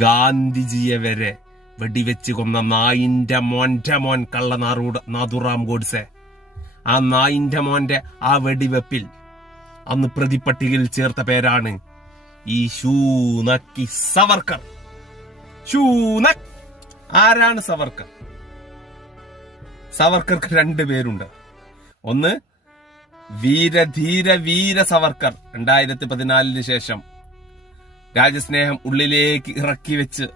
ഗാന്ധിജിയെ വരെ വെടിവെച്ച് കൊന്ന നായിന്റെ മോൻ കള്ള നാഥുറാം ഗോഡ്സെ, ആ നായിന്റെ മോന്റെ ആ വെടിവെപ്പിൽ അന്ന് പ്രതിപട്ടികയിൽ ചേർത്ത പേരാണ് ഈ ഷൂനക്കി സവർക്കർ. ഷൂനക് ആരാണ് സവർക്കർ? സവർക്കർക്ക് 2 പേരുണ്ട്. ഒന്ന് വീര സവർക്കർ, 2014 ശേഷം രാജ്യസ്നേഹം ഉള്ളിലേക്ക് ഇറക്കി വെച്ച്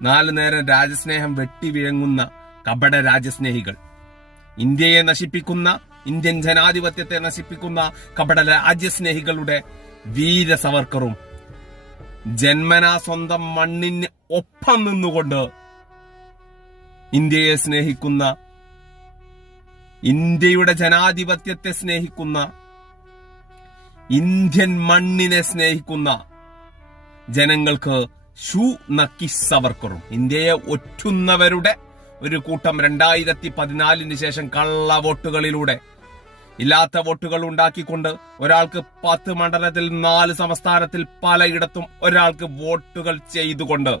4 നേരം രാജ്യസ്നേഹം വെട്ടിവിഴങ്ങുന്ന കപട രാജ്യസ്നേഹികൾ, ഇന്ത്യയെ നശിപ്പിക്കുന്ന, ഇന്ത്യൻ ജനാധിപത്യത്തെ നശിപ്പിക്കുന്ന കപട രാജ്യസ്നേഹികളുടെ വീര സവർക്കറും, ജന്മനാ സ്വന്തം മണ്ണിന് ഒപ്പം നിന്നുകൊണ്ട് ഇന്ത്യയെ സ്നേഹിക്കുന്ന, ഇന്ത്യയുടെ ജനാധിപത്യത്തെ സ്നേഹിക്കുന്ന, ഇന്ത്യൻ മണ്ണിനെ സ്നേഹിക്കുന്ന ജനങ്ങൾക്ക് ഷൂനക്കി സവർക്കറും, ഇന്ത്യയെ ഒറ്റുന്നവരുടെ ഒരു കൂട്ടം 2014 ശേഷം കള്ള വോട്ടുകളിലൂടെ, ഇല്ലാത്ത വോട്ടുകൾ ഉണ്ടാക്കിക്കൊണ്ട് ഒരാൾക്ക് 10 മണ്ഡലത്തിൽ 4 സംസ്ഥാനത്തിൽ പലയിടത്തും ഒരാൾക്ക് വോട്ടുകൾ ചെയ്തുകൊണ്ട്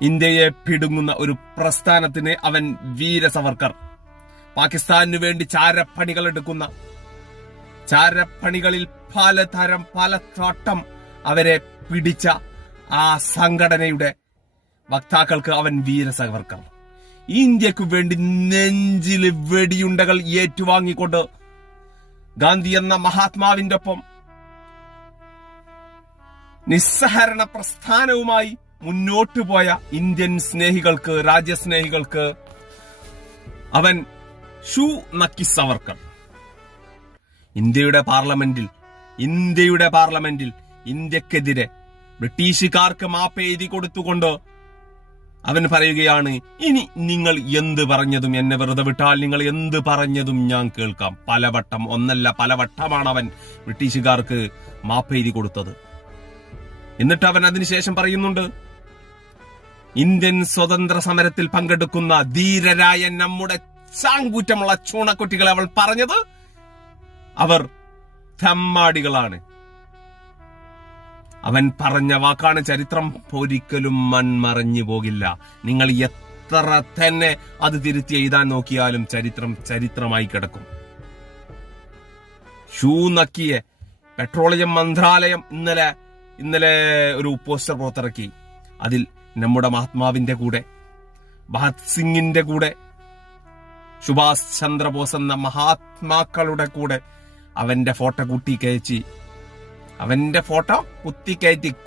ഇന്ത്യയെ പിടുങ്ങുന്ന ഒരു പ്രസ്ഥാനത്തിന് അവൻ വീര സവർക്കർ. പാകിസ്ഥാനു വേണ്ടി ചാരപ്പണികൾ എടുക്കുന്ന, ചാരപ്പണികളിൽ പല ഘട്ടം അവരെ പിടിച്ച ആ സംഘടനയുടെ വക്താക്കൾക്ക് അവൻ വീര സവർക്കർ. ഇന്ത്യക്ക് വേണ്ടി നെഞ്ചിൽ വെടിയുണ്ടകൾ ഏറ്റുവാങ്ങിക്കൊണ്ട് ഗാന്ധി എന്ന മഹാത്മാവിന്റെ ഒപ്പം നിസ്സഹരണ പ്രസ്ഥാനവുമായി മുന്നോട്ടു പോയ ഇന്ത്യൻ സ്നേഹികൾക്ക്, രാജ്യസ്നേഹികൾക്ക് അവൻ ഷൂനക്കി സവർക്കർ. ഇന്ത്യയുടെ പാർലമെന്റിൽ ഇന്ത്യക്കെതിരെ ബ്രിട്ടീഷുകാർക്ക് മാപ്പ് എഴുതി കൊടുത്തുകൊണ്ട് അവൻ പറയുകയാണ്, ഇനി നിങ്ങൾ എന്ത് പറഞ്ഞതും, എന്നെ വെറുതെ വിട്ടാൽ നിങ്ങൾ എന്ത് പറഞ്ഞതും ഞാൻ കേൾക്കാം. പലവട്ടമാണ് അവൻ ബ്രിട്ടീഷുകാർക്ക് മാപ്പ് എഴുതി കൊടുത്തത്. എന്നിട്ട് അവൻ അതിനുശേഷം പറയുന്നുണ്ട്, ഇന്ത്യൻ സ്വതന്ത്ര സമരത്തിൽ പങ്കെടുക്കുന്ന ധീരരായ നമ്മുടെ ചാങ്കൂറ്റമുള്ള ചൂണക്കുട്ടികളെ അവൾ പറഞ്ഞത് അവർ തെമ്മാടികളാണ്. അവൻ പറഞ്ഞ വാക്കാണ്. ചരിത്രം ഒരിക്കലും മൺമറഞ്ഞു പോകില്ല. നിങ്ങൾ എത്ര തന്നെ അത് തിരുത്തി എഴുതാൻ നോക്കിയാലും ചരിത്രമായി കിടക്കും. ഷൂനക്കിയെ പെട്രോളിയം മന്ത്രാലയം ഇന്നലെ ഒരു പോസ്റ്റർ പുറത്തിറക്കി. അതിൽ നമ്മുടെ മഹാത്മാവിന്റെ കൂടെ, ഭഗത് സിംഗിന്റെ കൂടെ, സുഭാഷ് ചന്ദ്രബോസ് എന്ന മഹാത്മാക്കളുടെ കൂടെ അവന്റെ ഫോട്ടോ കുത്തിക്കയറ്റി